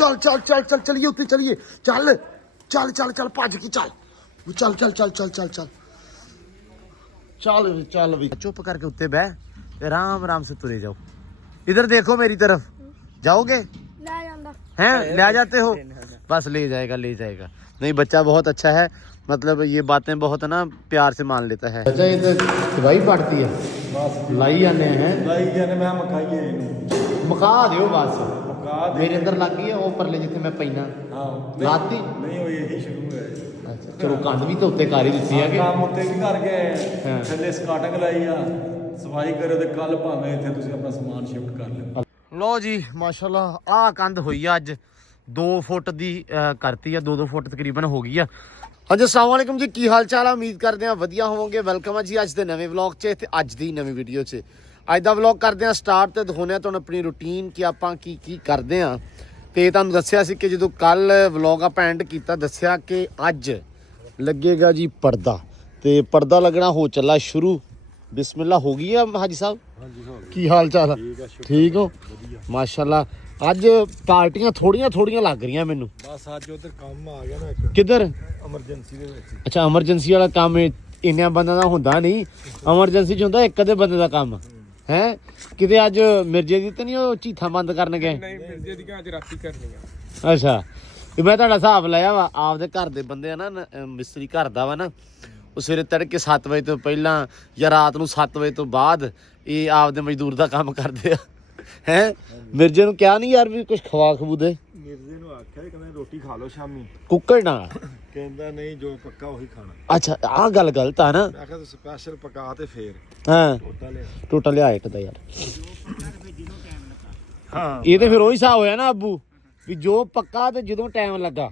चल चल चल चल चलिए उत्ते चलिए चल चल चल चल भज के चल चल चल चल चल चल चल चल चल भी चुप करके उत्ते बह आराम आराम से तुरे जाओ। इधर देखो मेरी तरफ, जाओगे हैं? ले जाते हो, बस ले जाएगा ले जाएगा। नहीं बच्चा बहुत अच्छा है, मतलब ये बातें बहुत ना प्यार से मान लेता है। अच्छा ये तो दवाई पड़ती है बस लाई जाने हैं मैं मका दियो बस मेरे अंदर लग गई है वो परले जिथे मैं पैना लाती नहीं हो यही शुरू है। अच्छा चलो कंध भी तो उत्ते कर ही दित्ती है कि काम उत्ते भी कर गए थੱਲੇ ਸਕਾਟਿੰਗ ਲਾਈ ਆ ਸਫਾਈ ਕਰਿਓ ਤੇ ਕੱਲ ਭਾਵੇਂ ਇੱਥੇ ਤੁਸੀਂ ਆਪਣਾ ਸਮਾਨ ਸ਼ਿਫਟ ਕਰ ਲਿਓ। ਲੋ ਜੀ ਮਾਸ਼ਾਅੱਲਾ ਆਹ ਕੰਧ ਹੋਈ ਆ ਅੱਜ 2 ਫੁੱਟ ਦੀ ਕਰਤੀ ਆ 2 ਫੁੱਟ ਤਕਰੀਬਨ ਹੋ ਗਈ ਆ। ਹਾਂਜੀ अस्सलाम वालेकुम जी की हाल चाल है, उम्मीद करते हैं वधिया होवोगे। वेलकम है जी अज के नवे व्लॉग च ते अज दी नवी वीडियो च। अज दा व्लॉग करते हैं स्टार्ट ते दिखाने तुहानूं अपनी रूटीन कि आपां की करते हैं। ते तुहानूं दस्सिया सी कि जदों कल व्लॉग आपां एंड कीता दस्सिया कि अज लगेगा जी पर्दा, ते पर्दा लगना हो चला शुरू। बिस्मिल्लाह हो गई है हाजी साहब, की हाल चाल है? ठीक हो माशाल्लाह। ਅੱਜ ਪਾਰਟੀਆਂ ਥੋੜੀਆਂ ਲੱਗ ਰਹੀਆਂ ਮੈਨੂੰ ਬਸ। ਅੱਜ ਉਧਰ ਕੰਮ ਆ ਗਿਆ ਨਾ ਇੱਕ ਕਿੱਧਰ ਐਮਰਜੈਂਸੀ ਦੇ ਵਿੱਚ। ਅੱਛਾ ਐਮਰਜੈਂਸੀ ਵਾਲਾ ਕੰਮ ਇੰਨਿਆਂ ਬੰਦਿਆਂ ਦਾ ਹੁੰਦਾ ਨਹੀਂ, ਐਮਰਜੈਂਸੀ 'ਚ ਹੁੰਦਾ ਇੱਕ ਅੱਧੇ ਬੰਦੇ ਦਾ ਕੰਮ ਹੈ। ਕਿਤੇ ਅੱਜ ਮਿਰਜੇ ਦੀ ਤਾਂ ਨਹੀਂ ਉਹ ਚੀਥਾਂ ਬੰਦ ਕਰਨ ਗਏ? ਨਹੀਂ ਮਿਰਜੇ ਦੀ ਅੱਜ ਰਾਤੀ ਕਰਨੀ ਆ। ਅੱਛਾ ਤੇ ਮੈਂ ਤੁਹਾਡਾ ਹਿਸਾਬ ਲਾਇਆ ਵਾ, ਆਪਦੇ ਘਰ ਦੇ ਬੰਦੇ ਆ ਨਾ, ਮਿਸਤਰੀ ਘਰ ਦਾ ਵਾ ਨਾ, ਉਹ ਸਵੇਰੇ ਤੜਕੇ 7 ਵਜੇ ਤੋਂ ਪਹਿਲਾਂ ਜਾਂ ਰਾਤ ਨੂੰ 7 ਵਜੇ ਤੋਂ ਬਾਅਦ ਇਹ ਆਪਦੇ ਮਜ਼ਦੂਰ ਦਾ ਕੰਮ ਕਰਦੇ ਆ ਹੈ। ਮਿਰਜੇ ਨੂੰ ਕਿਹਾ ਨਹੀਂ ਯਾਰ ਵੀ ਕੁਝ ਖਵਾ ਖਵੂ ਦੇ? ਮਿਰਜੇ ਨੂੰ ਆਖਿਆ ਕਹਿੰਦਾ ਰੋਟੀ ਖਾ ਲਓ ਸ਼ਾਮੀ ਕੁੱਕੜ ਨਾਲ, ਕਹਿੰਦਾ ਨਹੀਂ ਜੋ ਪੱਕਾ ਉਹੀ ਖਾਣਾ। ਅੱਛਾ ਆਹ ਗੱਲ ਗਲਤ ਆ ਨਾ, ਮੈਂ ਕਿਹਾ ਤੂੰ ਸਪੈਸ਼ਲ ਪਕਾ ਤੇ ਫੇਰ ਹਾਂ ਟੋਟਾ ਲਿਆ ਇੱਟ ਦਾ ਯਾਰ। ਹਾਂ ਇਹ ਤੇ ਫਿਰ ਉਹੀ ਹਿਸਾਬ ਹੋਇਆ ਨਾ ਅੱਬੂ ਵੀ ਜੋ ਪੱਕਾ ਤੇ ਜਦੋਂ ਟਾਈਮ ਲੱਗਾ।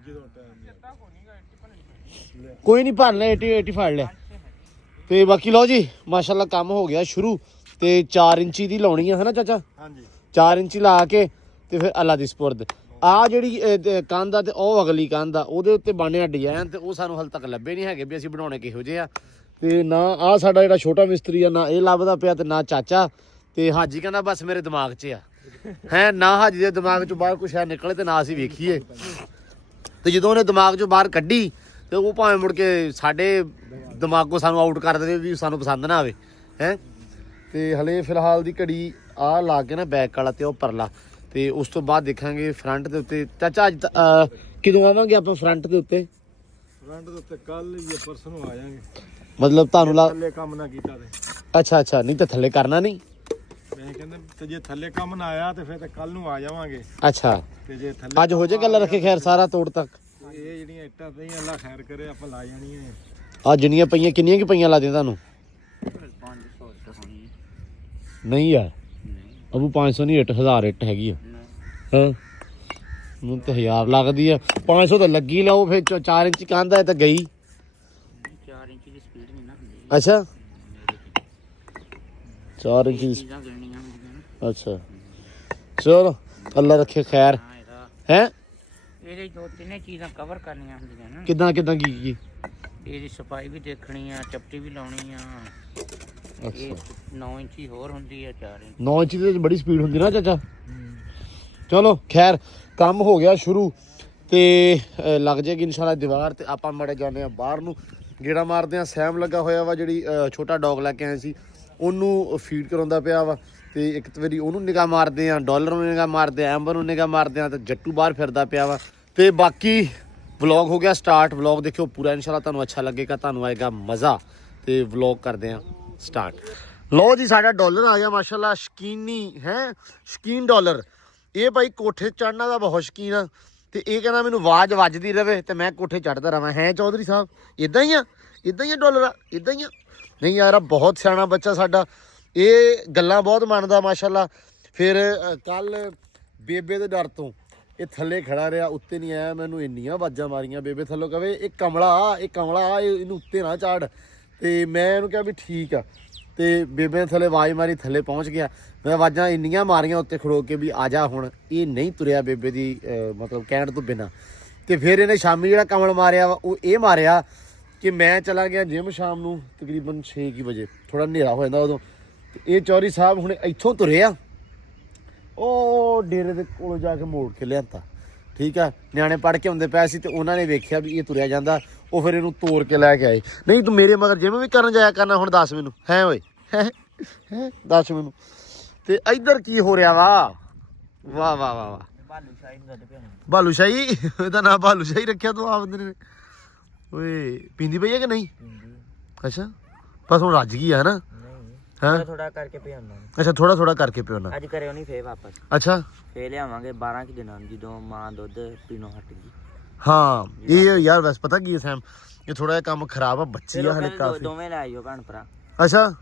ਕੋਈ ਨਹੀਂ ਭਰ ਲੈ 80 ਫੜ ਲਿਆ। ਤੇ ਬਾਕੀ ਲਓ ਜੀ ਮਾਸ਼ਾਅੱਲਾ ਕੰਮ ਹੋ ਗਿਆ ਸ਼ੁਰੂ। ਤੇ 4 ਇੰਚੀ ਦੀ ਲਾਉਣੀ ਹੈ ਨਾ ਚਾਚਾ? ਹਾਂਜੀ 4 ਇੰਚੀ ਲਾ ਕੇ ਤੇ ਫਿਰ ਅੱਲਾ ਦੀ ਸਪੁਰਦ। ਆ ਜਿਹੜੀ ਕੰਧ ਆ ਤੇ ਉਹ ਅਗਲੀ ਕੰਧ ਆ ਉਹਦੇ ਉੱਤੇ ਬਣਿਆ ਡਿਜ਼ਾਈਨ, ਤੇ ਉਹ ਸਾਨੂੰ ਹਾਲੇ ਤੱਕ ਲੱਭੇ ਨਹੀਂ ਹੈਗੇ ਵੀ ਅਸੀਂ ਬਣਾਉਣੇ ਕਿਹੋ ਜਿਹੇ ਆ। ਤੇ ਨਾ ਆ ਸਾਡਾ ਜਿਹੜਾ ਛੋਟਾ ਮਿਸਤਰੀ ਆ ਨਾ ਇਹ ਲੱਭਦਾ ਪਿਆ ਤੇ ਨਾ ਚਾਚਾ। ਤੇ ਹਾਜੀ ਕਹਿੰਦਾ ਬਸ ਮੇਰੇ ਦਿਮਾਗ 'ਚ ਆ ਹੈ ਨਾ, ਹਾਜੀ ਦੇ ਦਿਮਾਗ 'ਚੋਂ ਬਾਹਰ ਕੁਛ ਹੈ ਨਿਕਲੇ ਤੇ ਨਾ ਅਸੀਂ ਵੇਖੀਏ। ਤੇ ਜਦੋਂ ਉਹਨੇ ਦਿਮਾਗ 'ਚੋਂ ਬਾਹਰ ਕੱਢੀ ਤੇ ਉਹ ਭਾਵੇਂ ਮੁੜ ਕੇ ਸਾਡੇ ਦਿਮਾਗੋਂ ਸਾਨੂੰ ਆਊਟ ਕਰ ਦੇਵੇ ਵੀ ਸਾਨੂੰ ਪਸੰਦ ਨਾ ਆਵੇ ਹੈ। ਤੇ ਹਲੇ ਫਿਲਹਾਲ ਦੀ ਘੜੀ ਆਹ ਲਾ ਕੇ ਨਾ ਬੈਕ ਵਾਲਾ ਤੇ ਉਹ ਪਰਲਾ, ਤੇ ਉਸ ਤੋਂ ਬਾਅਦ ਦੇਖਾਂਗੇ ਫਰੰਟ ਦੇ ਉੱਤੇ। ਚਾਚਾ ਅੱਜ ਕਦੋਂ ਆਵਾਂਗੇ ਆਪਾਂ ਫਰੰਟ ਦੇ ਉੱਤੇ? ਫਰੰਟ ਦੇ ਉੱਤੇ ਕੱਲ ਜਾਂ ਪਰਸੋਂ ਨੂੰ ਆ ਜਾਾਂਗੇ। ਮਤਲਬ ਤੁਹਾਨੂੰ ਥੱਲੇ ਕੰਮ ਨਾ ਕੀਤਾ ਤੇ ਅੱਛਾ ਨਹੀਂ ਤਾਂ ਥੱਲੇ ਕਰਨਾ ਨਹੀਂ। ਮੈਂ ਕਹਿੰਦਾ ਤੇ ਜੇ ਥੱਲੇ ਕੰਮ ਨਾ ਆਇਆ ਤੇ ਫਿਰ ਤਾਂ ਕੱਲ ਨੂੰ ਆ ਜਾਵਾਂਗੇ। ਅੱਛਾ ਤੇ ਜੇ ਥੱਲੇ ਅੱਜ ਹੋ ਜਾਏ ਗੱਲ ਰੱਖੇ ਖੈਰ ਸਾਰਾ ਤੋੜ ਤੱਕ। ਇਹ ਜਿਹੜੀਆਂ ਇੱਟਾਂ ਪਈਆਂ ਅੱਲਾ ਖੈਰ ਕਰੇ ਆਪਾਂ ਲਾ ਜਾਣੀਆਂ ਆ। ਜਿੰਨੀਆਂ ਪਈਆਂ ਕਿੰਨੀਆਂ ਕਿ ਪਈਆਂ ਲਾ ਦੀਆਂ ਤੁਹਾਨੂੰ? ਨਹੀਂ ਯਾਰ ਅਬੂ 500 ਨਹੀਂ ਇੱਟ 1000 ਇੱਟ ਹੈਗੀ ਆ। ਹਾਂ ਮੈਨੂੰ ਤੇ 1000 ਲੱਗਦੀ ਆ। 500 ਤਾਂ ਲੱਗੀ ਲਾਓ ਫਿਰ 4 ਇੰਚ ਕੰਧ ਆ ਤਾਂ ਗਈ 4 ਇੰਚ ਦੀ ਸਪੀਡ ਨਹੀਂ ਨਾ ਹੁੰਦੀ। ਅੱਛਾ 4 ਇੰਚ ਦੀ ਅੱਛਾ ਚਲੋ ਅੱਲਾ ਰੱਖੇ ਖੈਰ ਹੈ। ਇਹਦੇ 2-3 ਚੀਜ਼ਾਂ ਕਵਰ ਕਰਨੀਆਂ ਹੁੰਦੀਆਂ ਨਾ। ਕਿੱਦਾਂ ਕੀ ਇਹਦੀ ਸਫਾਈ ਵੀ ਦੇਖਣੀ ਆ, ਚੱਪਟੀ ਵੀ ਲਾਉਣੀ ਆ। ਅੱਛਾ 9 ਇੰਚੀ ਹੋਰ ਹੁੰਦੀ ਆ 4 ਇੰਚ 9 ਇੰਚੀ ਦੇ ਬੜੀ ਸਪੀਡ ਹੁੰਦੀ ਨਾ ਚਾਚਾ। ਚਲੋ ਖੈਰ ਕੰਮ ਹੋ ਗਿਆ ਸ਼ੁਰੂ ਤੇ ਲੱਗ ਜਾਏਗੀ ਇਨਸ਼ਾਅੱਲਾ ਦੀਵਾਰ। ਤੇ ਆਪਾਂ ਮੜੇ ਜਾਂਦੇ ਆ ਬਾਹਰ ਨੂੰ, ਗੇੜਾ ਮਾਰਦੇ ਆ। ਸੈਮ ਲੱਗਾ ਹੋਇਆ ਵਾ ਜਿਹੜੀ ਛੋਟਾ ਡੌਗ ਲੈ ਕੇ ਆਏ ਸੀ ਉਹਨੂੰ ਫੀਡ ਕਰਾਉਂਦਾ ਪਿਆ ਵਾ। ਤੇ ਇੱਕ ਵਾਰੀ ਉਹਨੂੰ ਨਿਗਾਹ ਮਾਰਦੇ ਆ, ਡਾਲਰ ਨੂੰ ਨਿਗਾਹ ਮਾਰਦੇ ਆ, ਐਂਬਰ ਨੂੰ ਨਿਗਾਹ ਮਾਰਦੇ ਆ, ਤੇ ਜੱਟੂ ਬਾਹਰ ਫਿਰਦਾ ਪਿਆ ਵਾ। ਤੇ ਬਾਕੀ ਵਲੌਗ ਹੋ ਗਿਆ ਸਟਾਰਟ। ਵਲੌਗ ਦੇਖਿਓ ਪੂਰਾ ਇਨਸ਼ਾਅੱਲਾ ਤੁਹਾਨੂੰ ਅੱਛਾ ਲੱਗੇਗਾ, ਤੁਹਾਨੂੰ ਆਏਗਾ ਮਜ਼ਾ। ਤੇ ਵਲੌਗ ਕਰਦੇ ਆ ਸਟਾਰਟ। ਲਓ ਜੀ ਸਾਡਾ ਡਾਲਰ ਆ ਗਿਆ ਮਾਸ਼ਾਅੱਲਾ, ਸ਼ਕੀਨੀ ਹੈ ਸ਼ਕੀਨ ਡਾਲਰ। ਇਹ ਭਾਈ ਕੋਠੇ ਚੜ੍ਹਨਾ ਦਾ ਬਹੁਤ ਸ਼ਕੀਨ ਆ। ਤੇ ਇਹ ਕਹਿੰਦਾ ਮੈਨੂੰ ਆਵਾਜ਼ ਵੱਜਦੀ ਰਵੇ ਤੇ ਮੈਂ ਕੋਠੇ ਚੜ੍ਹਦਾ ਰਵਾਂ। ਹੈ ਚੌਧਰੀ ਸਾਹਿਬ ਇੱਦਾਂ ਹੀ ਆ ਡਾਲਰ ਆ ਇੱਦਾਂ ਹੀ ਆ? ਨਹੀਂ ਯਾਰ ਬਹੁਤ ਸਿਆਣਾ ਬੱਚਾ ਸਾਡਾ, ਇਹ ਗੱਲਾਂ ਬਹੁਤ ਮੰਨਦਾ ਮਾਸ਼ਾਅੱਲਾ। ਫਿਰ ਕੱਲ ਬੇਬੇ ਦੇ ਡਰ ਤੋਂ ਇਹ ਥੱਲੇ ਖੜਾ ਰਿਹਾ, ਉੱਤੇ ਨਹੀਂ ਆਇਆ। ਮੈਨੂੰ ਇੰਨੀਆਂ ਆਵਾਜ਼ਾਂ ਮਾਰੀਆਂ ਬੇਬੇ ਥੱਲੋਂ ਕਵੇ ਇਹ ਕਮਲਾ ਆ ਇਹਨੂੰ ਉੱਤੇ ਨਾ ਚਾੜ। ਤੇ ਮੈਂ ਇਹਨੂੰ ਕਿਹਾ ਵੀ ਠੀਕ ਆ। ਤੇ ਬੇਬੇ ਨੇ ਥੱਲੇ ਆਵਾਜ਼ ਮਾਰੀ, ਥੱਲੇ ਪਹੁੰਚ ਗਿਆ। ਮੈਂ ਆਵਾਜ਼ਾਂ ਇੰਨੀਆਂ ਮਾਰੀਆਂ ਉੱਤੇ ਖੜੋ ਕੇ ਵੀ ਆ ਜਾ ਹੁਣ। ਇਹ ਨਹੀਂ ਤੁਰਿਆ ਬੇਬੇ ਦੀ ਮਤਲਬ ਕਹਿਣ ਤੋਂ ਬਿਨਾਂ। ਤੇ ਫਿਰ ਇਹਨੇ ਸ਼ਾਮੀ ਜਿਹੜਾ ਕਮਲ ਮਾਰਿਆ ਵਾ ਉਹ ਇਹ ਮਾਰਿਆ ਕਿ ਮੈਂ ਚਲਾ ਗਿਆ ਜਿਮ ਸ਼ਾਮ ਨੂੰ ਤਕਰੀਬਨ 6 ਵਜੇ, ਥੋੜਾ ਹਨੇਰਾ ਹੋ ਜਾਂਦਾ ਉਦੋਂ। ਇਹ ਚੌਧਰੀ ਸਾਹਿਬ ਹੁਣ ਇੱਥੋਂ ਤੁਰੇ ਆ ਉਹ ਡੇਰੇ ਦੇ ਕੋਲ ਜਾ ਕੇ ਮੋੜ ਕੇ ਲਿਆਂਤਾ। ਠੀਕ ਆ। ਨਿਆਣੇ ਪੜ੍ਹ ਕੇ ਹੁੰਦੇ ਪਏ ਸੀ ਤੇ ਉਹਨਾਂ ਨੇ ਵੇਖਿਆ ਵੀ ਇਹ ਤੁਰਿਆ ਜਾਂਦਾ, ਉਹ ਫਿਰ ਇਹਨੂੰ ਤੋੜ ਕੇ ਲੈ ਕੇ ਆਏ। ਨਹੀਂ ਤੂੰ ਮੇਰੇ ਮਗਰ ਜਿਵੇਂ ਵੀ ਕਰਨ ਜਾਇਆ ਕਰਨਾ ਹੁਣ ਦੱਸ ਮੈਨੂੰ, ਹੈ ਓਏ ਹੈ ਦੱਸ ਮੈਨੂੰ। ਤੇ ਇੱਧਰ ਕੀ ਹੋ ਰਿਹਾ ਵਾ? ਵਾਹ ਵਾਹ ਵਾਹ ਵਾਹ, ਬਾਲੂਸ਼ਾਹੀ, ਇਹਦਾ ਨਾਂ ਬਾਲੂਸ਼ਾਹੀ ਰੱਖਿਆ ਤੂੰ ਆਪ ਨੇ ਓਏ। ਪੀਂਦੀ ਪਈ ਹੈ ਕਿ ਨਹੀਂ? ਅੱਛਾ ਬਸ ਹੁਣ ਰੱਜ ਗਈ ਹੈ ਨਾ? ਹਾਂ ਥੋੜਾ ਕਰਕੇ ਪਿਆਉਣਾ। ਅੱਛਾ ਥੋੜਾ ਥੋੜਾ ਕਰਕੇ ਪਿਉਣਾ ਅੱਜ ਕਰਿਓ ਨਹੀਂ ਫੇਰ ਵਾਪਸ। ਅੱਛਾ ਫੇਰ ਲਿਆਵਾਂਗੇ 12 ਕਿ ਦਿਨਾਂ ਨੂੰ ਜਦੋਂ ਮਾਂ ਦੁੱਧ ਪੀਣੋਂ ਹਟ ਗਈ। ਹਾਂ ਇਹ ਯਾਰ ਵੈਸੇ ਪਤਾ ਕੀ ਹੈ ਸੈਮ, ਇਹ ਥੋੜਾ ਜਿਹਾ ਕੰਮ ਖਰਾਬ ਆ, ਬੱਚੀ ਆ ਹਲੇ ਕਾਫੀ। ਦੋਵੇਂ ਲੈ ਆਇਓ ਭੈਣ ਭਰਾ। ਅੱਛਾ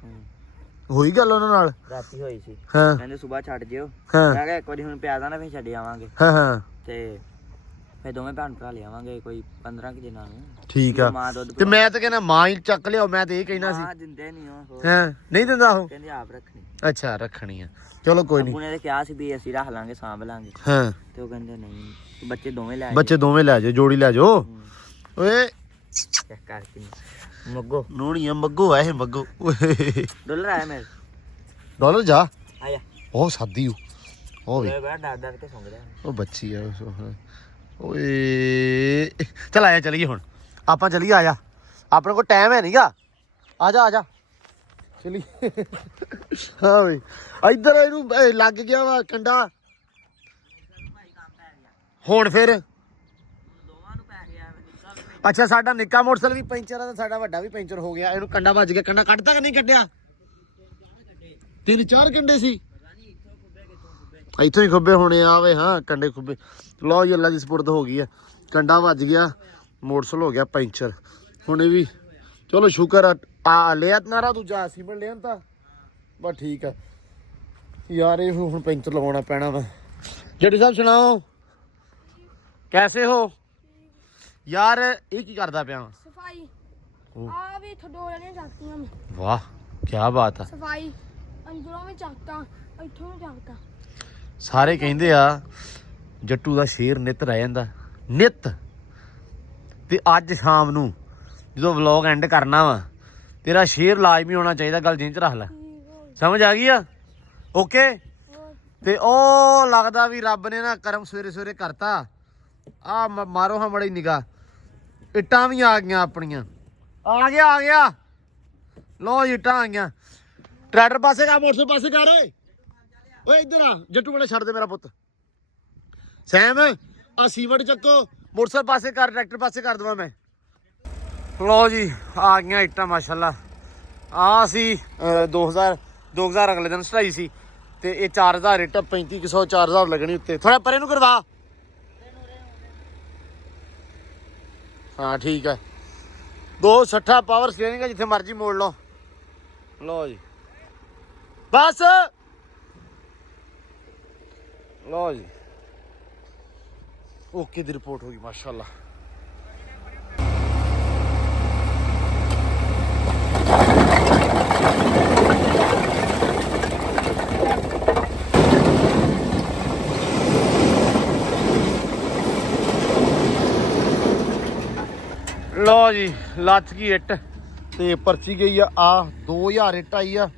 ਹੋਈ ਗੱਲ ਉਹਨਾਂ ਨਾਲ? ਰਾਤੀ ਹੋਈ ਸੀ, ਹਾਂ ਕਹਿੰਦੇ ਸਵੇਰ ਛੱਡ ਜਿਓ। ਹਾਂ ਮੈਂ ਕਿਹਾ ਇੱਕ ਵਾਰੀ ਹੁਣ ਪਿਆਦਾ ਨਾ ਫੇਰ ਛੱਡ ਆਵਾਂਗੇ। ਹਾਂ ਹਾਂ ਤੇ ਫੇਰ ਦੋਵੇਂ ਭੈਣ ਭਰਾ ਲਿਆਵਾਂਗੇ ਕੋਈ 15 ਕਿ ਦਿਨਾਂ ਨੂੰ। ਠੀਕ ਆ। ਮਾਂ ਦੁੱਧ ਤੇ ਮੈਂ ਤਾਂ ਕਹਿੰਦਾ ਮਾਂ ਹੀ ਚੱਕ ਲਿਆਓ, ਮੈਂ ਤੇ ਇਹ ਕਹਿਣਾ ਸੀ। ਮਾਂ ਦਿੰਦੇ ਨਹੀਂ ਉਹ, ਹਾਂ ਨਹੀਂ ਦਿੰਦਾ ਉਹ? ਕਹਿੰਦੇ ਆਪ ਰੱਖਣੀ। ਅੱਛਾ ਰੱਖਣੀ ਆ, ਚਲੋ ਕੋਈ ਨਹੀਂ। ਉਹਨੇ ਤੇ ਕਿਹਾ ਸੀ ਵੀ ਅਸੀਂ ਰੱਖ ਲਾਂਗੇ ਸਾਂਭ ਲਾਂਗੇ, ਹਾਂ ਤੇ ਉਹ ਕਹਿੰਦੇ ਨਹੀਂ ਬੱਚੇ ਦੋਵੇਂ ਲੈ ਆਇਓ। ਬੱਚੇ ਦੋਵੇਂ ਲੈ ਜਾਓ, ਜੋੜੀ ਲੈ ਜਾਓ। ਓਏ ਚੈੱਕ ਕਰਕੇ ਮੱਗੋ ਨੂਣੀਆਂ ਮੱਗੋ ਆ ਇਹ ਮੱਗੋ। ਓਏ ਡਾਲਰ ਆਇਆ ਮੇਰੇ ਡਾਲਰ ਜਾ ਆਇਆ। ਉਹ ਸਾਦੀ ਉਹ ਵੀ ਬੜਾ ਡਰ ਡਰ ਕੇ ਸੌਂਗ ਰਿਹਾ। ਉਹ ਬੱਚੀ ਆ ਓਏ। ਚਲ ਆਇਆ ਚਲੀਏ ਹੁਣ ਆਪਾਂ, ਚਲੀਏ ਆਜਾ, ਆਪਣੇ ਕੋਲ ਟਾਈਮ ਹੈ ਨਹੀਂਗਾ। ਆਜਾ ਆਜਾ ਚਲੀਏ। ਹਾਂ ਬਈ ਇੱਧਰ ਇਹਨੂੰ ਲੱਗ ਗਿਆ ਵਾ ਕੰਡਾ ਹੁਣ ਫਿਰ। ਅੱਛਾ ਸਾਡਾ ਨਿੱਕਾ ਮੋਟਰਸਾਈਕਲ ਵੀ ਪੈਂਚਰ ਆ ਤੇ ਸਾਡਾ ਵੱਡਾ ਵੀ ਪੈਂਚਰ ਹੋ ਗਿਆ। ਇਹਨੂੰ ਕੰਡਾ ਵੱਜ ਗਿਆ। ਕੰਡਾ ਕੱਢਤਾ ਕਿ ਨਹੀਂ ਕੱਢਿਆ? 3-4 ਕੰਡੇ ਸੀ ਇੱਥੋਂ ਹੀ ਖੁੱਬੇ ਹੋਣੇ ਆ ਵੇ। ਹਾਂ ਕੰਡੇ ਖੁੱਬੇ। ਲਓ ਜੀ ਅੱਲਾ ਦੀ ਸਪੁਰਦ ਹੋ ਗਈ ਆ, ਕੰਡਾ ਵੱਜ ਗਿਆ, ਮੋਟਰਸਾਈਕਲ ਹੋ ਗਿਆ ਪੈਂਚਰ। ਹੁਣ ਇਹ ਵੀ ਚਲੋ ਸ਼ੁਕਰ ਆ ਲਿਆ ਨਾਰਾ ਦੂਜਾ ਸੀਮੈਂਟ ਲਿਆ ਤਾਂ ਬਸ ਠੀਕ ਆ ਯਾਰ। ਇਹ ਹੁਣ ਪੈਂਚਰ ਲਗਾਉਣਾ ਪੈਣਾ ਵਾ। ਜੱਡੀ ਸਾਹਿਬ ਸੁਣਾਓ ਕੈਸੇ ਹੋ ਯਾਰ? ਇਹ ਕੀ ਕਰਦਾ ਪਿਆ? ਸਫਾਈ ਆ ਵੀ ਥੋੜੋ ਜਣੇ ਚੱਕਤੀਆਂ। ਵਾਹ ਕੀ ਬਾਤ ਆ। ਸਫਾਈ ਅੰਦਰੋਂ ਵੀ ਚੱਕਤਾ, ਇੱਥੋਂ ਵੀ ਚੱਕਤਾ। ਸਾਰੇ ਕਹਿੰਦੇ ਆ ਜੱਟੂ ਦਾ ਸ਼ੇਰ ਨਿੱਤ ਰਹਿ ਜਾਂਦਾ, ਨਿੱਤ। ਤੇ ਅੱਜ ਸ਼ਾਮ ਨੂੰ ਜਦੋਂ ਵਲੌਗ ਐਂਡ ਕਰਨਾ ਵਾ, ਤੇਰਾ ਸ਼ੇਰ ਲਾਜ਼ਮੀ ਹੋਣਾ ਚਾਹੀਦਾ। ਗੱਲ ਜਿੰਨ ਚ ਰੱਖ ਲੈ, ਸਮਝ ਆ ਗਈ ਆ? ਓਕੇ। ਤੇ ਉਹ ਲੱਗਦਾ ਵੀ ਰੱਬ ਨੇ ਨਾ ਕਰਮ ਸਵੇਰੇ ਸਵੇਰੇ ਕਰਤਾ। ਆ ਮਾਰੋ ਹਾਂ ਮੜੀ ਨਿਗਾਹ, ਇੱਟਾਂ ਵੀ ਆ ਗਈਆਂ ਆਪਣੀਆਂ। ਆ ਗਿਆ ਆ ਗਿਆ, ਲੋ ਇੱਟਾਂ ਆ ਗਈਆਂ। ਟਰੈਕਟਰ ਪਾਸੇ ਕਰ, ਮੋਟਰਸਾਈਕਲ ਪਾਸੇ ਕਰ। ਓਏ ਇੱਧਰ ਆ ਜੱਟੂ ਵਾਲੇ ਛੱਡ ਦੇ ਮੇਰਾ ਪੁੱਤ। ਸੈਮ ਆ ਸੀਮੈਂਟ ਚੱਕੋ, ਮੋਟਰਸਾਈਕਲ ਪਾਸੇ ਕਰ, ਟਰੈਕਟਰ ਪਾਸੇ ਕਰ ਦਵਾਂ ਮੈਂ। ਲੋ ਜੀ ਆ ਗਈਆਂ ਇੱਟਾਂ ਮਾਸ਼ਾਅੱਲਾ। ਆ ਸੀ 2000 ਅਗਲੇ ਦਿਨ ਸਟਾਈ ਸੀ ਤੇ ਇਹ 4000 ਇੱਟ 3500 4000 ਲੱਗਣੀ ਉੱਤੇ। ਥੋੜਾ ਪਰੇ ਨੂੰ ਕਰਵਾ। ਹਾਂ ਠੀਕ ਹੈ। 260 ਪਾਵਰ ਸਟੀਅਰਿੰਗ ਹੈ, ਜਿੱਥੇ ਮਰਜ਼ੀ ਮੋੜ ਲਓ। ਲਓ ਜੀ ਬਸ। ਲਓ ਜੀ ਓਕੇ ਦੀ ਰਿਪੋਰਟ ਹੋ ਗਈ ਮਾਸ਼ਾਅੱਲਾ। ਲਓ ਜੀ ਲੱਥ ਗਈ ਇੱਟ ਤੇ ਪਰਚੀ ਗਈ ਆ 2000 ਇੱਟ ਆਈ ਆ।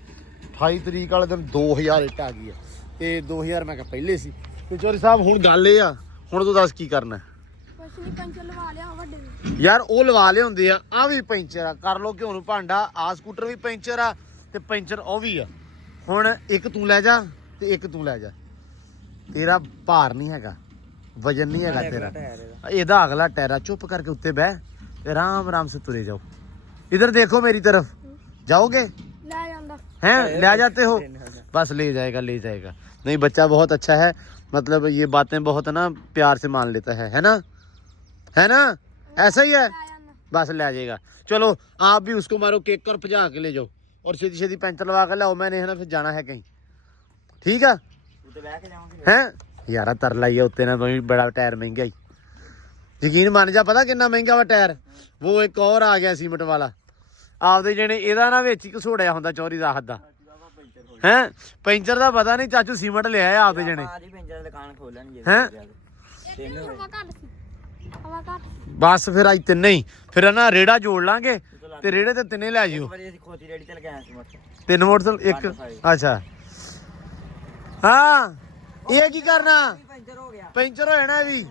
28 ਤਰੀਕ ਵਾਲੇ ਦਿਨ 2000 ਇੱਟ ਆ ਗਈ ਆ ਤੇ 2000 ਮੈਂ ਕਿਹਾ ਪਹਿਲੇ ਸੀ। ਤੇ ਚੋਰੀ ਸਾਹਿਬ ਹੁਣ ਗੱਲ ਇਹ ਆ, ਹੁਣ ਤੂੰ ਦੱਸ ਕੀ ਕਰਨਾ? ਕੁਛ ਨਹੀਂ, ਪੈਂਚਰ ਲਵਾ ਲਿਆ ਵੱਡੇ ਯਾਰ। ਉਹ ਲਵਾ ਲਿਆਉਂਦੇ ਆ ਵੀ ਪੈਂਚਰ ਆ, ਕਰ ਲੋ ਘਿਓ ਨੂੰ ਭਾਂਡਾ। ਆ ਸਕੂਟਰ ਵੀ ਪੈਂਚਰ ਆ ਤੇ ਪੈਂਚਰ ਉਹ ਵੀ ਆ। ਹੁਣ ਇੱਕ ਤੂੰ ਲੈ ਜਾ ਤੇ ਇੱਕ ਤੂੰ ਲੈ ਜਾ। ਤੇਰਾ ਭਾਰ ਨਹੀਂ ਹੈਗਾ, ਵਜਨ ਨਹੀਂ ਹੈਗਾ ਤੇਰਾ। ਇਹਦਾ ਅਗਲਾ ਟਾਇਰ। ਚੁੱਪ ਕਰਕੇ ਉੱਤੇ ਬਹਿ ਤੇ ਆਰਾਮ से तुरे जाओ। इधर देखो मेरी तरफ, जाओगे? ਲੈ ਜਾਂਦਾ हैं ले जाते हो? बस ले जाएगा ले जाएगा। नहीं बच्चा बहुत अच्छा है, मतलब ये बातें बहुत ना प्यार से मान लेता है ना? है ना? ऐसा ही है, ਲੈ ਜਾਂਦਾ। बस ले जाएगा। चलो आप भी उसको मारो केक और भजा के ले जाओ और छेती छेती पेंचर लगा कर लाओ। मैंने है ना फिर जाना है कहीं, ठीक है? हैं यार तरला ही है उत्ते ना, बड़ा टायर महंगा ही। यकीन मान जा, पता कितना महंगा वा टायर। वो एक और आ गया सीमेंट वाला ਆਪਦੇ ਜਣੇ। ਇਹਦਾ ਨਾ ਵਿੱਚ ਹੀ ਘਸੋੜਿਆ ਹੁੰਦਾ ਚੋਰੀ ਰਾਤ ਦਾ। ਹੈ ਪੈਂਚਰ ਦਾ ਪਤਾ ਨਹੀਂ, ਚਾਚੂ ਸੀਮੈਂਟ ਲਿਆ ਆਪਦੇ ਜਣੇ। ਪੈਂਚਰ ਦੁਕਾਨ ਖੋਲਣਗੇ ਹੈ ਹਵਾ ਘੱਟ ਸੀ, ਹਵਾ ਘੱਟ ਸੀ। ਬਸ ਫਿਰ ਅੱਜ ਤਿੰਨੇ ਹੀ, ਫਿਰ ਨਾ ਰੇੜਾ ਜੋੜ ਲਾਂਗੇ ਤੇ ਰੇੜੇ ਤੇ ਤਿੰਨੇ ਲੈ ਜਿਓ। ਅਸੀਂ ਖੋਤੀ ਰੇੜੀ ਤੇ ਲਗਾਇਆ ਸੀ ਮੋਟਰ। 3 ਮੋਟਰਸਾਈਕਲ ਇੱਕ। ਅੱਛਾ ਹਾਂ ਇਹ ਕੀ ਕਰਨਾ? ਪੈਂਚਰ ਹੋ ਗਿਆ। ਪੈਂਚਰ ਹੋ ਜਾਣਾ ਵੀ।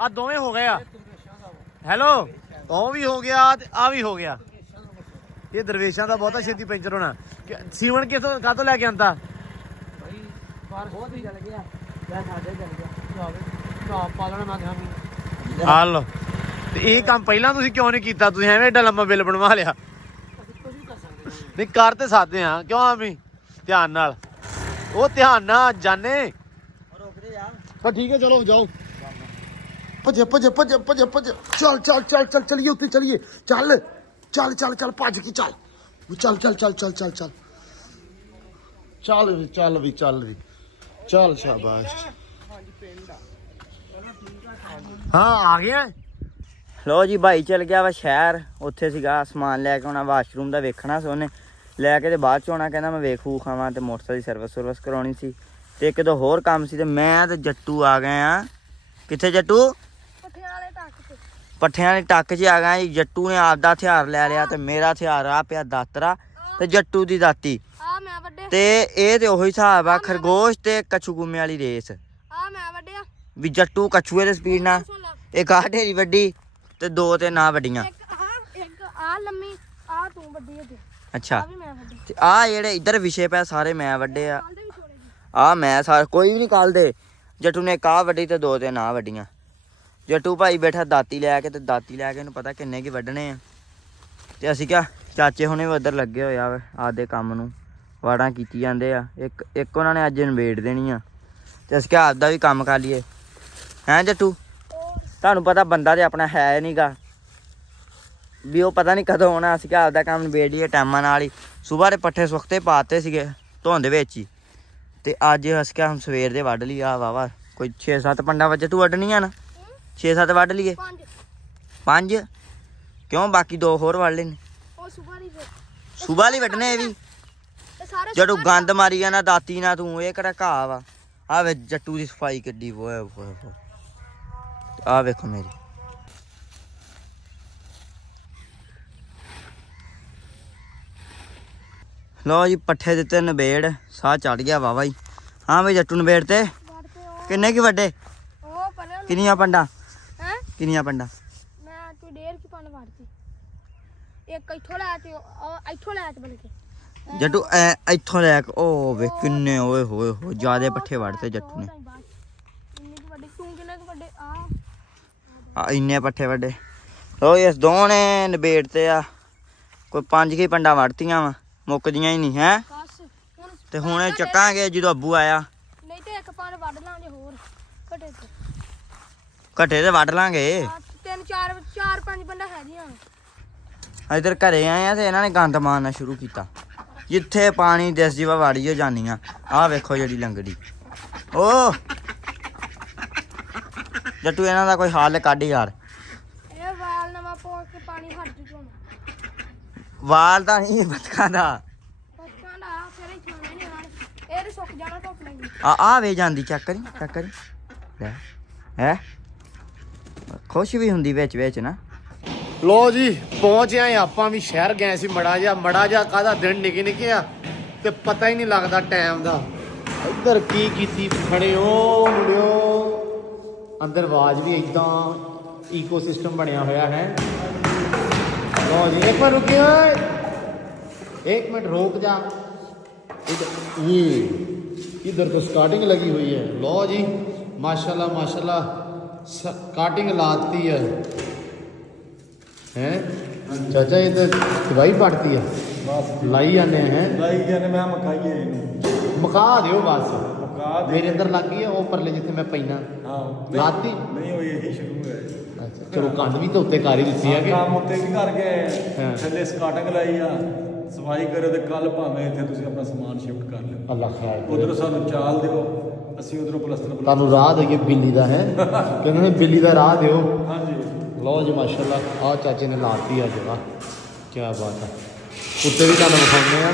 ਆ ਦੋਵੇਂ ਹੋ ਗਏ ਆ। ਹੈਲੋ, ਉਹ ਵੀ ਹੋ ਗਿਆ ਤੇ ਆ ਵੀ ਹੋ ਗਿਆ। ਇਹ ਦਰਵੇਸ਼ਾਂ ਦਾ ਬਹੁਤਾ ਛੇਤੀ ਪੈਂਚਰ ਹੋਣਾ। ਸੀਵਨ ਕਿਥੋਂ ਕਾਹਤੋਂ ਲੈ ਕੇ ਆਂਦਾ? ਆ ਲੋ। ਤੇ ਇਹ ਕੰਮ ਪਹਿਲਾਂ ਤੁਸੀਂ ਕਿਉਂ ਨਹੀਂ ਕੀਤਾ? ਤੁਸੀਂ ਐਵੇਂ ਏਡਾ ਲੰਮਾ ਬਿੱਲ ਬਣਵਾ ਲਿਆ। ਨਹੀਂ ਕਰ ਤੇ ਸਕਦੇ ਆ, ਕਿਉਂ ਆਵੀਂ ਧਿਆਨ ਨਾਲ। ਉਹ ਧਿਆਨ ਨਾਲ ਜਾਣੇ। ਤਾਂ ਠੀਕ ਹੈ, ਚਲੋ ਜਾਓ। ਭੱਜ ਭੱਜ ਭੱਜ ਭੱਜ ਭੱਜ, ਚੱਲ ਚੱਲ ਚੱਲ ਚੱਲ ਚਲੀਏ ਉੱਤੇ ਚਲੀਏ। ਚੱਲ ਚੱਲ ਚੱਲ ਚੱਲ ਭੱਜ ਕੇ ਚੱਲ। ਚੱਲ ਚੱਲ ਚੱਲ ਚੱਲ ਚੱਲ ਚੱਲ ਚੱਲ ਵੀ ਚੱਲ ਵੀ ਚੱਲ ਵੀ ਚੱਲ। ਸ਼ਾਬਾਸ਼। ਹਾਂ ਆ ਗਿਆ। ਲੋ ਜੀ ਭਾਈ ਚਲ ਗਿਆ ਵਾ ਸ਼ਹਿਰ। ਉੱਥੇ ਸੀਗਾ ਸਮਾਨ ਲੈ ਕੇ ਆਉਣਾ, ਵਾਸ਼ਰੂਮ ਦਾ ਵੇਖਣਾ ਸੀ ਉਹਨੇ। ਲੈ ਕੇ ਤੇ ਬਾਅਦ ਚ ਆਉਣਾ, ਕਹਿੰਦਾ ਮੈਂ ਵੇਖੂ ਖਾਵਾਂ ਤੇ ਮੋਟਰਸਾਈਕਲ ਦੀ ਸਰਵਿਸ ਕਰਾਉਣੀ ਸੀ ਤੇ ਇੱਕ ਦੋ ਹੋਰ ਕੰਮ ਸੀ। ਤੇ ਮੈਂ ਤੇ ਜੱਟੂ ਆ ਗਏ ਆ। ਕਿੱਥੇ ਜੱਟੂ? ਪੱਠਿਆਂ ਵਾਲੀ ਟੱਕ 'ਚ ਆ ਗਏ ਜੀ। ਜੱਟੂ ਨੇ ਆਪਦਾ ਹਥਿਆਰ ਲੈ ਲਿਆ ਤੇ ਮੇਰਾ ਹਥਿਆਰ ਆ ਪਿਆ ਦਾਤਰਾ ਤੇ ਜੱਟੂ ਦੀ ਦਾਤੀ। ਤੇ ਇਹ ਤੇ ਉਹੀ ਹਿਸਾਬ ਆ ਖਰਗੋਸ਼ ਤੇ ਕਛੂ ਗੁੰਮੇ ਵਾਲੀ ਰੇਸ। ਵੀ ਜੱਟੂ ਕਛੂਏ ਦੇ ਸਪੀਡ ਨਾਲ ਇੱਕ ਆ ਢੇਰੀ ਵੱਡੀ ਤੇ ਦੋ ਤੇ ਨਾ ਵੱਡੀਆਂ। ਅੱਛਾ, ਤੇ ਆ ਜਿਹੜੇ ਇੱਧਰ ਵਿਛੇ ਪਏ ਸਾਰੇ ਮੈਂ ਵੱਡੇ ਆ। ਆ ਮੈਂ ਸਾਰੇ ਕੋਈ ਵੀ ਨਹੀਂ ਕੱਲਦੇ। ਜੱਟੂ ਨੇ ਇੱਕ ਆ ਵੱਡੀ ਤੇ ਦੋ ਤੇ ਨਾ ਵੱਡੀਆਂ। ਜੱਟੂ ਭਾਈ ਬੈਠਾ ਦਾਤੀ ਲੈ ਕੇ ਤੇ ਦਾਤੀ ਲੈ ਕੇ ਇਹਨੂੰ ਪਤਾ ਕਿੰਨੇ ਕੀ ਵੱਢਣੇ ਆ। ਤੇ ਅਸੀਂ ਕਿਹਾ ਚਾਚੇ ਹੁਣੇ ਵੀ ਉੱਧਰ ਲੱਗੇ ਹੋਏ ਆ ਆਪਦੇ ਕੰਮ ਨੂੰ, ਵਾੜਾਂ ਕੀਤੀ ਜਾਂਦੇ ਆ। ਇੱਕ ਉਹਨਾਂ ਨੇ ਅੱਜ ਨਿਬੇੜ ਦੇਣੀ ਆ ਤੇ ਅਸੀਂ ਕਿਹਾ ਆਪਦਾ ਵੀ ਕੰਮ ਕਰ ਲਈਏ। ਹੈਂ ਜੱਟੂ, ਤੁਹਾਨੂੰ ਪਤਾ ਬੰਦਾ ਤੇ ਆਪਣਾ ਹੈ ਨੀ ਗਾ ਵੀ ਉਹ ਪਤਾ ਨਹੀਂ ਕਦੋਂ ਆਉਣਾ। ਅਸੀਂ ਕਿਹਾ ਆਪਦਾ ਕੰਮ ਨਿਬੇੜ ਲਈਏ ਟਾਈਮਾਂ ਨਾਲ ਹੀ। ਸੁਬਾਹ ਦੇ ਪੱਠੇ ਸੁਖਤੇ ਪਾਤੇ ਸੀਗੇ ਧੁੰਦ ਵਿੱਚ ਹੀ। ਤੇ ਅੱਜ ਅਸੀਂ ਕਿਹਾ ਹੁਣ ਸਵੇਰ ਦੇ ਵੱਢ ਲਈ ਆ ਵਾਵਾ ਕੋਈ 6-7 ਪੰਡਾ ਵਜੇ ਤੂੰ ਵੱਢਣੀਆਂ ਨਾ। 6-7 ਵੱਢ ਲਈਏ। 5 ਕਿਉਂ? ਬਾਕੀ 2 ਹੋਰ ਵੱਢ ਲੈਣੇ। ਸੁਬਾਹ ਲਈ ਵੱਢਣੇ ਇਹ ਵੀ। ਜਦੋਂ ਗੰਦ ਮਾਰੀ ਜਾਣਾ ਦਾਤੀ ਨਾਲ ਤੂੰ। ਇਹ ਕਿਹੜਾ ਘਾਹ ਵਾ? ਆ ਵੇ ਜੱਟੂ ਦੀ ਸਫਾਈ ਕਿੱਡੀ ਓਏ ਹੋਏ। ਆ ਵੇਖੋ ਮੇਰੀ। ਲੋ ਜੀ ਪੱਠੇ ਦਿੱਤੇ ਨਿਬੇੜ, ਸਾਹ ਚੜ ਗਿਆ ਵਾਵਾ ਹੀ। ਹਾਂ ਬਈ ਜੱਟੂ ਨਿਬੇੜ ਤੇ ਕਿੰਨੇ ਕੀ ਵੱਡੇ? ਕਿੰਨੀਆਂ ਪੰਡਾ? ਕਿੰਨੀਆਂ ਪੰਡਾ? ਮੈਂ ਤੂੰ 1.5 ਪੰਡ ਵੜਤੀ। ਇੱਕ ਇੱਥੋਂ ਲੈ ਤੇ ਇੱਥੋਂ ਲੈ ਤੇ ਬਲਕਿ ਜੱਟੂ ਇੱਥੋਂ ਲੈ ਕੇ ਉਹ ਵੇ ਕਿੰਨੇ ਓਏ ਹੋਏ ਹੋ ਜਿਆਦੇ ਪੱਠੇ ਵੜਤੇ ਜੱਟੂ ਨੇ। ਆ ਇੰਨੇ ਪੱਠੇ ਵੱਡੇ। ਉਹ ਇਸ ਦੋ ਨੇ ਨਿਬੇੜ ਤੇ ਆ ਕੋਈ 5 ਕੀ ਪੰਡਾ ਵੜਤੀਆਂ ਵਾ, ਮੁੱਕਦੀਆਂ ਹੀ ਨਹੀਂ ਹੈ। ਤੇ ਹੁਣ ਇਹ ਚੱਕਾਂਗੇ ਜਦੋਂ ਅੱਬੂ ਆਇਆ। ਨਹੀਂ ਤੇ ਇੱਕ ਪੰਡ ਵੱਢ ਲਾਂਗੇ ਹੋਰ ਘਟੇ ਤੇ। ਘਟੇ ਤੇ ਵੱਢ ਲਾਂਗੇ। 4-5 ਪੰਡਾ ਹੈਗੀਆਂ। ਇੱਧਰ ਘਰੇ ਆਏ ਆ ਤੇ ਇਹਨਾਂ ਨੇ ਗੰਦ ਮਾਰਨਾ ਸ਼ੁਰੂ ਕੀਤਾ। ਜਿੱਥੇ ਪਾਣੀ ਦਿਸ ਜੀਵਾ ਵਾੜੀ ਹੋ ਜਾਂਦੀਆਂ। ਆਹ ਵੇਖੋ ਜਿਹੜੀ ਲੰਗੜੀ। ਓ ਜੱਟੂ ਇਹਨਾਂ ਦਾ ਕੋਈ ਹੱਲ ਕੱਢ ਯਾਰ। ਇਹ ਵਾਲ ਨਵਾਂ ਪੋੜ ਕੇ ਪਾਣੀ ਹਟ ਜੂਗਾ। ਵਾਲ ਤਾਂ ਨਹੀਂ ਬਤਕਾਂ ਦਾ। ਬਤਕਾਂ ਦਾ ਫਿਰ ਹੀ ਖਾਣੇ ਨਹੀਂ ਆਣ। ਇਹ ਤੇ ਸੁੱਕ ਜਾਣਾ ਧੁੱਪ ਲੱਗੀ। ਆ ਵੇ ਜਾਂਦੀ ਚੈੱਕ ਕਰੀ ਲੈ ਹੈ। ਖੁਸ਼ ਵੀ ਹੁੰਦੀ ਵਿੱਚ ਨਾ। ਲੋ ਜੀ ਪਹੁੰਚ ਆਏ ਆਪਾਂ ਵੀ। ਸ਼ਹਿਰ ਗਏ ਸੀ ਮੜਾ ਜਿਹਾ ਕਾਹਦਾ ਦਿਨ ਨਿੱਕੇ ਆ ਤੇ ਪਤਾ ਹੀ ਨਹੀਂ ਲੱਗਦਾ ਟਾਈਮ ਦਾ। ਇੱਧਰ ਕੀ ਕੀਤੀ ਖੜੇ ਹੋ ਮੁੰਡਿਓ। ਅੰਦਰ ਆਵਾਜ਼ ਵੀ ਇਦਾਂ ਈਕੋਸਿਸਟਮ ਬਣਿਆ ਹੋਇਆ ਹੈ। ਲੋ ਜੀ ਇੱਕ ਮਿੰਟ ਰੁਕਿਓ। 1 मिनट रोक जा। ये इधर तो स्कार्टिंग लगी हुई है। लो जी माशाल्लाह माशाल्लाह स्कार्टिंग लाती है हैं चाचा। ये तो दवाई पड़ती है लाई जाने हैं मैं मकाइए मका दो बस। मेरे अंदर लग गई है वो परले जिथे मैं पैना लाती नहीं हो यही शुरू है। अच्छा चलो कंध भी तो उत्ते कर ही दित्ती है कि काम उत्ते भी कर गए थल्ले स्कार्टिंग लाई आ सफाई करो तो कल भावें इत्थे तुसीं अपना समान शिफ्ट कर लियो। अल्लाह खैर उधरों सानू चाल दिओ ਅਸੀਂ ਉਧਰੋਂ ਪਲਸਤਰ ਤੁਹਾਨੂੰ ਰਾਹ ਦੇਈਏ ਬਿੱਲੀ ਦਾ ਹੈ। ਕਹਿੰਦੇ ਨੇ ਬਿੱਲੀ ਦਾ ਰਾਹ ਦਿਓ। ਹਾਂਜੀ ਲਓ ਜੀ ਮਾਸ਼ਾਅੱਲਾ ਆਹ ਚਾਚੇ ਨੇ ਲਾਤੀ ਆ ਜਗ੍ਹਾ। ਕੀ ਬਾਤ ਹੈ। ਉੱਤੇ ਵੀ ਤੁਹਾਨੂੰ ਵਿਖਾਉਂਦੇ ਆ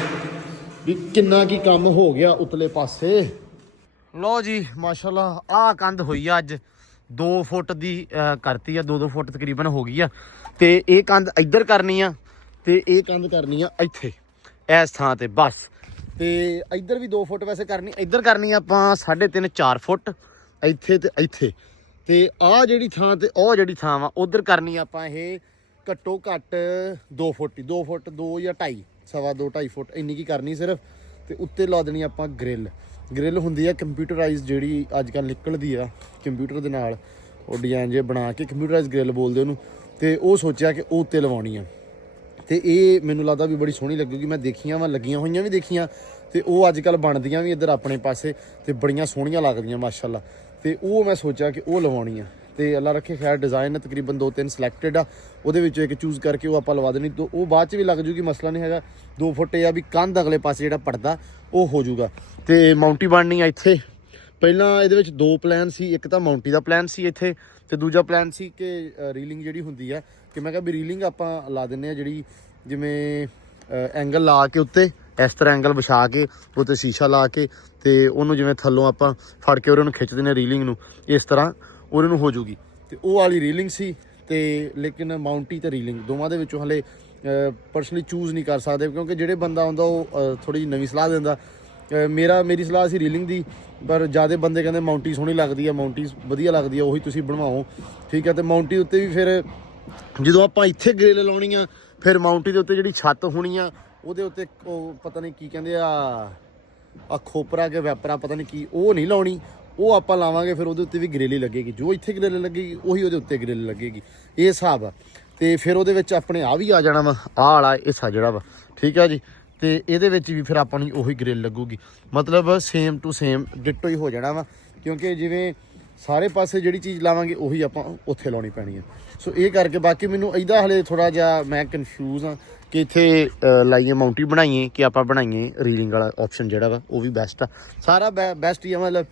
ਵੀ ਕਿੰਨਾ ਕੀ ਕੰਮ ਹੋ ਗਿਆ ਉਤਲੇ ਪਾਸੇ। ਲਓ ਜੀ ਮਾਸ਼ਾਅੱਲਾ ਆਹ ਕੰਧ ਹੋਈ ਆ ਅੱਜ 2 ਫੁੱਟ ਦੀ ਕਰਤੀ ਆ। 2 ਫੁੱਟ ਤਕਰੀਬਨ ਹੋ ਗਈ ਆ। ਤੇ ਇਹ ਕੰਧ ਇੱਧਰ ਕਰਨੀ ਆ ਤੇ ਇਹ ਕੰਧ ਕਰਨੀ ਆ ਇੱਥੇ ਇਸ ਥਾਂ ਤੇ ਬਸ। ਤੇ ਇੱਧਰ ਵੀ 2 ਫੁੱਟ ਵੈਸੇ ਕਰਨੀ। ਇੱਧਰ ਕਰਨੀ ਆਪਾਂ 3.5-4 ਫੁੱਟ ਇੱਥੇ ਤੇ ਇੱਥੇ। ਤੇ ਆਹ ਜਿਹੜੀ ਥਾਂ ਤੇ ਉਹ ਜਿਹੜੀ ਥਾਂ ਵਾ ਉਧਰ ਕਰਨੀ ਆਪਾਂ ਇਹ ਘੱਟੋ ਘੱਟ 2 ਫੁੱਟ 2 ਫੁੱਟ 2 ਜਾਂ 2.5 ਸਵਾ 2 2.5 ਫੁੱਟ ਇੰਨੀ ਕੀ ਕਰਨੀ ਸਿਰਫ। ਤੇ ਉੱਤੇ ਲਾ ਦੇਣੀ ਆਪਾਂ ਗ੍ਰਿਲ ਹੁੰਦੀ ਆ ਕੰਪਿਊਟਰਾਈਜ਼ ਜਿਹੜੀ ਅੱਜ ਕੱਲ੍ਹ ਨਿਕਲਦੀ ਆ ਕੰਪਿਊਟਰ ਦੇ ਨਾਲ, ਉਹ ਡਿਜ਼ਾਈਨ ਜੇ ਬਣਾ ਕੇ ਕੰਪਿਊਟਰਾਈਜ਼ ਗ੍ਰਿਲ ਬੋਲਦੇ ਉਹਨੂੰ। ਤੇ ਉਹ ਸੋਚਿਆ ਕਿ ਉਹ ਉੱਤੇ ਲਵਾਉਣੀ ਆ ਤੇ ਇਹ ਮੈਨੂੰ ਲੱਗਦਾ ਵੀ ਬੜੀ ਸੋਹਣੀ ਲੱਗੂਗੀ। ਮੈਂ ਦੇਖੀਆਂ ਵਾ, ਲੱਗੀਆਂ ਹੋਈਆਂ ਵੀ ਦੇਖੀਆਂ ਤੇ ਉਹ ਅੱਜ ਕੱਲ੍ਹ ਬਣਦੀਆਂ ਵੀ ਇੱਧਰ ਆਪਣੇ ਪਾਸੇ ਤੇ ਬੜੀਆਂ ਸੋਹਣੀਆਂ ਲੱਗਦੀਆਂ ਮਾਸ਼ਾਅੱਲਾ। ਤੇ ਉਹ ਮੈਂ ਸੋਚਿਆ ਕਿ ਉਹ ਲਵਾਉਣੀ ਆ ਤੇ ਅੱਲਾ ਰੱਖੇ ਖੈਰ ਡਿਜ਼ਾਈਨ ਤਕਰੀਬਨ 2-3 ਸਿਲੈਕਟਡ ਆ, ਉਹਦੇ ਵਿੱਚੋਂ ਇੱਕ ਚੂਜ਼ ਕਰਕੇ ਉਹ ਆਪਾਂ ਲਵਾ ਦੇਣੀ। ਤਾਂ ਉਹ ਬਾਅਦ 'ਚ ਵੀ ਲੱਗ ਜੂਗੀ, ਮਸਲਾ ਨਹੀਂ ਹੈਗਾ। 2 ਫੁੱਟ ਇਹ ਆ ਵੀ ਕੰਧ ਅਗਲੇ ਪਾਸੇ ਜਿਹੜਾ ਪੜਦਾ ਉਹ ਹੋ ਜਾਊਗਾ। ਤੇ ਮਾਊਂਟੀ ਬਣਨੀ ਆ ਇੱਥੇ। ਪਹਿਲਾਂ ਇਹਦੇ ਵਿੱਚ 2 ਪਲਾਨ ਸੀ, ਇੱਕ ਤਾਂ ਮਾਊਂਟੀ ਦਾ ਪਲਾਨ ਸੀ ਇੱਥੇ ਤੇ ਦੂਜਾ ਪਲਾਨ ਸੀ ਕਿ ਰੀਲਿੰਗ ਜਿਹੜੀ ਹੁੰਦੀ ਆ ਕਿ ਮੈਂ ਕਿਹਾ ਵੀ ਰੀਲਿੰਗ ਆਪਾਂ ਲਾ ਦਿੰਦੇ ਆ ਜਿਹੜੀ ਜਿਵੇਂ ਐਂਗਲ ਲਾ ਕੇ ਉੱਤੇ ਇਸ ਤਰ੍ਹਾਂ ਐਂਗਲ ਵਿਛਾ ਕੇ ਉੱਤੇ ਸ਼ੀਸ਼ਾ ਲਾ ਕੇ ਤੇ ਉਹਨੂੰ ਜਿਵੇਂ ਥੱਲੋਂ ਆਪਾਂ ਫੜ ਕੇ ਉਹਨੂੰ ਖਿੱਚ ਦਿੰਦੇ ਰੀਲਿੰਗ ਨੂੰ, ਇਸ ਤਰ੍ਹਾਂ ਉਹਦੇ ਨੂੰ ਹੋ ਜੂਗੀ। ਤੇ ਉਹ ਵਾਲੀ ਰੀਲਿੰਗ ਸੀ ਤੇ ਲੇਕਿਨ ਮਾਊਂਟੀ ਤੇ ਰੀਲਿੰਗ ਦੋਵਾਂ ਦੇ ਵਿੱਚੋਂ ਹਲੇ ਪਰਸਨਲੀ ਚੂਜ਼ ਨਹੀਂ ਕਰ ਸਕਦੇ ਕਿਉਂਕਿ ਜਿਹੜੇ ਬੰਦਾ ਆਉਂਦਾ ਉਹ ਥੋੜੀ ਜਿਹੀ ਨਵੀਂ ਸਲਾਹ ਦਿੰਦਾ। ਮੇਰੀ ਸਲਾਹ ਸੀ ਰੀਲਿੰਗ ਦੀ, ਪਰ ਜ਼ਿਆਦਾ ਬੰਦੇ ਕਹਿੰਦੇ ਮਾਊਂਟੀ ਸੋਹਣੀ ਲੱਗਦੀ ਆ, ਮਾਊਂਟੀ ਵਧੀਆ ਲੱਗਦੀ ਆ, ਉਹੀ ਤੁਸੀਂ ਬਣਵਾਓ ਠੀਕ ਆ। ਤੇ ਮਾਊਂਟੀ ਉੱਤੇ ਵੀ ਫਿਰ ਜਦੋਂ ਆਪਾਂ ਇੱਥੇ ਗ੍ਰਿਲ ਲਾਉਣੀ ਆ ਫਿਰ ਮਾਊਂਟੀ ਦੇ ਉੱਤੇ ਜਿਹੜੀ ਛੱਤ ਹੋਣੀ ਆ ਉਹਦੇ ਉੱਤੇ ਉਹ ਪਤਾ ਨਹੀਂ ਕੀ ਕਹਿੰਦੇ ਆ ਖੋਪਰਾ ਕੇ ਵੈਪਰਾ ਪਤਾ ਨਹੀਂ ਕੀ, ਉਹ ਨਹੀਂ ਲਾਉਣੀ, ਉਹ ਆਪਾਂ ਲਾਵਾਂਗੇ ਫਿਰ ਉਹਦੇ ਉੱਤੇ ਵੀ ਗ੍ਰਿਲ ਹੀ ਲੱਗੇਗੀ। ਜੋ ਇੱਥੇ ਗ੍ਰਿਲ ਲੱਗੇਗੀ ਉਹੀ ਉਹਦੇ ਉੱਤੇ ਗ੍ਰਿਲ ਲੱਗੇਗੀ, ਇਹ ਹਿਸਾਬ ਆ। ਤੇ ਫਿਰ ਉਹਦੇ ਵਿੱਚ ਆਪਣੇ ਆ ਵੀ ਆ ਜਾਣਾ ਵਾ, ਆਹ ਵਾਲਾ ਹਿੱਸਾ ਜਿਹੜਾ ਵਾ ਠੀਕ ਆ ਜੀ। ਤੇ ਇਹਦੇ ਵਿੱਚ ਵੀ ਫਿਰ ਆਪਾਂ ਨੂੰ ਉਹੀ ਗ੍ਰਿਲ ਲੱਗੂਗੀ, ਮਤਲਬ ਸੇਮ ਟੂ ਸੇਮ ਡਿਟੋ ਹੀ ਹੋ ਜਾਣਾ ਵਾ ਕਿਉਂਕਿ ਜਿਵੇਂ ਸਾਰੇ ਪਾਸੇ ਜਿਹੜੀ ਚੀਜ਼ ਲਾਵਾਂਗੇ ਉਹੀ ਆਪਾਂ ਉੱਥੇ ਲਾਉਣੀ ਪੈਣੀ ਆ। ਸੋ ਇਹ ਕਰਕੇ ਬਾਕੀ ਮੈਨੂੰ ਇਹਦਾ ਹਲੇ ਥੋੜਾ ਜਿਹਾ ਮੈਂ ਕਨਫਿਊਜ਼ ਹਾਂ ਕਿ ਇੱਥੇ ਲਾਈਏ ਮਾਊਂਟੀ ਬਣਾਈਏ ਕਿ ਆਪਾਂ ਬਣਾਈਏ ਰੀਲਿੰਗ ਵਾਲਾ ਆਪਸ਼ਨ ਜਿਹੜਾ ਵਾ ਉਹ ਵੀ ਬੈਸਟ ਆ। ਸਾਰਾ ਬੈਸਟ ਹੀ ਆ, ਮਤਲਬ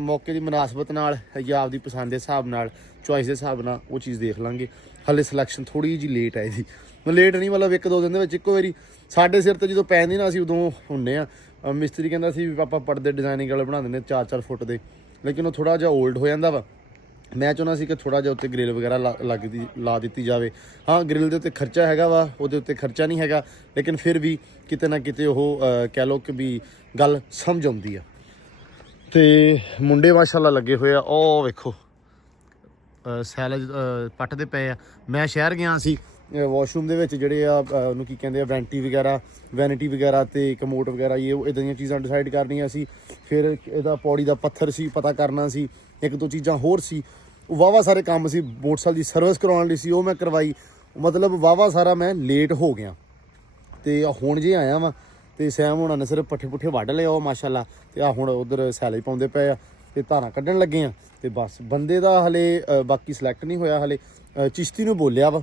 ਮੌਕੇ ਦੀ ਮੁਨਾਸਬਤ ਨਾਲ ਜਾਂ ਆਪਦੀ ਪਸੰਦ ਦੇ ਹਿਸਾਬ ਨਾਲ ਚੋਇਸ ਦੇ ਹਿਸਾਬ ਨਾਲ ਉਹ ਚੀਜ਼ ਦੇਖ ਲਾਂਗੇ। ਹਲੇ ਸਿਲੈਕਸ਼ਨ ਥੋੜੀ ਜਿਹੀ ਲੇਟ ਹੈ ਇਹਦੀ, ਲੇਟ ਨਹੀਂ ਮਤਲਬ 1-2 ਦਿਨ ਦੇ ਵਿੱਚ ਇੱਕੋ ਵਾਰੀ ਸਾਡੇ ਸਿਰ ਤੇ ਜਦੋਂ ਪੈਂਦੀ ਨਾ ਅਸੀਂ ਉਦੋਂ ਹੁੰਨੇ ਆ। ਮਿਸਤਰੀ ਕਹਿੰਦਾ ਸੀ ਵੀ ਆਪਾਂ ਪਰਦੇ ਡਿਜ਼ਾਈਨਿੰਗ ਵਾਲੇ ਬਣਾ ਦਿੰਦੇ 4-4 ਫੁੱਟ ਦੇ, ਲੇਕਿਨ ਉਹ ਥੋੜਾ ਜਿਹਾ ਓਲਡ ਹੋ ਜਾਂਦਾ ਵਾ। ਮੈਂ ਚਾਹੁੰਦਾ ਸੀ ਕਿ ਥੋੜਾ ਜਿਹਾ ਉੱਤੇ ਗ੍ਰਿਲ ਵਗੈਰਾ ਲਾ ਦਿੱਤੀ ਜਾਵੇ। ਹਾਂ ਗ੍ਰਿਲ ਦੇ ਉੱਤੇ ਖਰਚਾ ਹੈਗਾ ਵਾ, ਉਹਦੇ ਉੱਤੇ ਖਰਚਾ ਨਹੀਂ ਹੈਗਾ, ਲੇਕਿਨ ਫਿਰ ਵੀ ਕਿਤੇ ਨਾ ਕਿਤੇ ਉਹ ਕਹਿ ਲਓ ਕਿ ਵੀ ਗੱਲ ਸਮਝ ਆਉਂਦੀ ਆ। ਤੇ ਮੁੰਡੇ ਮਾਸ਼ਾਅੱਲਾ ਲੱਗੇ ਹੋਏ ਆ, ਉਹ ਵੇਖੋ ਸੈਲਜ ਪੱਟਦੇ ਪਏ ਆ। ਮੈਂ ਸ਼ਹਿਰ ਗਿਆ ਸੀ, ਵਾਸ਼ਰੂਮ ਦੇ ਵਿੱਚ ਜਿਹੜੇ ਆ ਉਹਨੂੰ ਕੀ ਕਹਿੰਦੇ ਆ ਵੈਨਿਟੀ ਵਗੈਰਾ ਤੇ ਕਮੋਟ ਵਗੈਰਾ ਇਹ ਇਦਾਂ ਦੀਆਂ ਚੀਜ਼ਾਂ ਡਿਸਾਈਡ ਕਰਨੀਆਂ ਸੀ। ਫਿਰ ਇਹਦਾ ਪੌੜੀ ਦਾ ਪੱਥਰ ਸੀ ਪਤਾ ਕਰਨਾ ਸੀ, 1-2 ਚੀਜ਼ਾਂ ਹੋਰ ਸੀ। ਉਹ ਵਾਹਵਾ ਸਾਰੇ ਕੰਮ ਸੀ, ਮੋਟਰਸਾਈਕਲ ਦੀ ਸਰਵਿਸ ਕਰਵਾਉਣ ਲਈ ਸੀ, ਉਹ ਮੈਂ ਕਰਵਾਈ। ਮਤਲਬ ਵਾਹਵਾ ਸਾਰਾ ਮੈਂ ਲੇਟ ਹੋ ਗਿਆ ਤੇ ਹੁਣ ਜੇ ਆਇਆ ਵਾਂ ਤੇ ਸੈਮ ਹੋਣਾ ਨੇ ਸਿਰਫ ਪੱਠੇ ਪੁੱਠੇ ਵੱਢ ਲਿਆ ਉਹ ਮਾਸ਼ਾਅੱਲਾ। ਤੇ ਆ ਹੁਣ ਉਧਰ ਸੈਲਜ ਪਾਉਂਦੇ ਪਏ ਆ ਤੇ ਧਾਰਾਂ ਕੱਢਣ ਲੱਗੇ ਆ। ਤੇ ਬਸ ਬੰਦੇ ਦਾ ਹਲੇ ਬਾਕੀ ਸਿਲੈਕਟ ਨਹੀਂ ਹੋਇਆ ਹਲੇ। ਚਿਸ਼ਤੀ ਨੂੰ ਬੋਲਿਆ ਵਾ,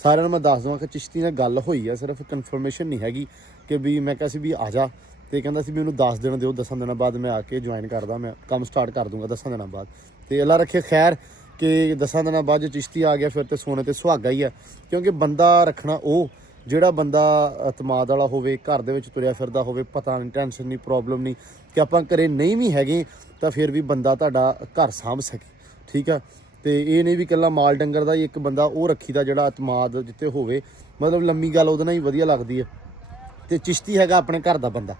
ਸਾਰਿਆਂ ਨੂੰ ਮੈਂ ਦੱਸ ਦਵਾਂ ਕਿ ਚਿਸ਼ਤੀ ਨਾਲ ਗੱਲ ਹੋਈ ਆ, ਸਿਰਫ ਕਨਫਰਮੇਸ਼ਨ ਨਹੀਂ ਹੈਗੀ ਕਿ ਵੀ ਮੈਂ ਕਿਹਾ ਸੀ ਵੀ ਆ ਜਾ ਤੇ ਕਹਿੰਦਾ ਸੀ ਵੀ ਉਹਨੂੰ 10 ਦਿਨ ਦਿਓ, 10 ਦਿਨਾਂ ਬਾਅਦ ਮੈਂ ਆ ਕੇ ਜੁਆਇਨ ਕਰਦਾ, ਮੈਂ ਕੰਮ ਸਟਾਰਟ ਕਰ ਦੂੰਗਾ 10 ਦਿਨਾਂ ਬਾਅਦ। ਤੇ ਅੱਲਾ ਰੱਖੇ ਖੈਰ ਕਿ 10 ਦਿਨਾਂ ਬਾਅਦ ਜੇ ਚਿਸ਼ਤੀ ਆ ਗਿਆ ਫਿਰ ਤੇ ਸੋਨੇ ਤੇ ਸੁਹਾਗਾ ਹੀ ਆ, ਕਿਉਂਕਿ ਬੰਦਾ ਰੱਖਣਾ ਉਹ ਜਿਹੜਾ ਬੰਦਾ ਅਤਮਾਦ ਵਾਲਾ ਹੋਵੇ, ਘਰ ਦੇ ਵਿੱਚ ਤੁਰਿਆ ਫਿਰਦਾ ਹੋਵੇ, ਪਤਾ ਨਹੀਂ ਟੈਨਸ਼ਨ ਨਹੀਂ ਪ੍ਰੋਬਲਮ ਨਹੀਂ ਕਿ ਆਪਾਂ ਘਰੇ ਨਹੀਂ ਵੀ ਹੈਗੇ ਤਾਂ ਫਿਰ ਵੀ ਬੰਦਾ ਤੁਹਾਡਾ ਘਰ ਸਾਂਭ ਸਕੇ ਠੀਕ ਆ। ਤੇ ਇਹ ਨਹੀਂ ਵੀ ਇਕੱਲਾ ਮਾਲ ਡੰਗਰ ਦਾ ਹੀ ਇੱਕ ਬੰਦਾ ਉਹ ਰੱਖੀਦਾ ਜਿਹੜਾ ਅਤਮਾਦ ਜਿੱਥੇ ਹੋਵੇ, ਮਤਲਬ ਲੰਮੀ ਗੱਲ ਉਹਦੇ ਨਾਲ ਹੀ ਵਧੀਆ ਲੱਗਦੀ ਹੈ। ਤੇ ਚਿਸ਼ਤੀ ਹੈਗਾ ਆਪਣੇ ਘਰ ਦਾ ਬੰਦਾ।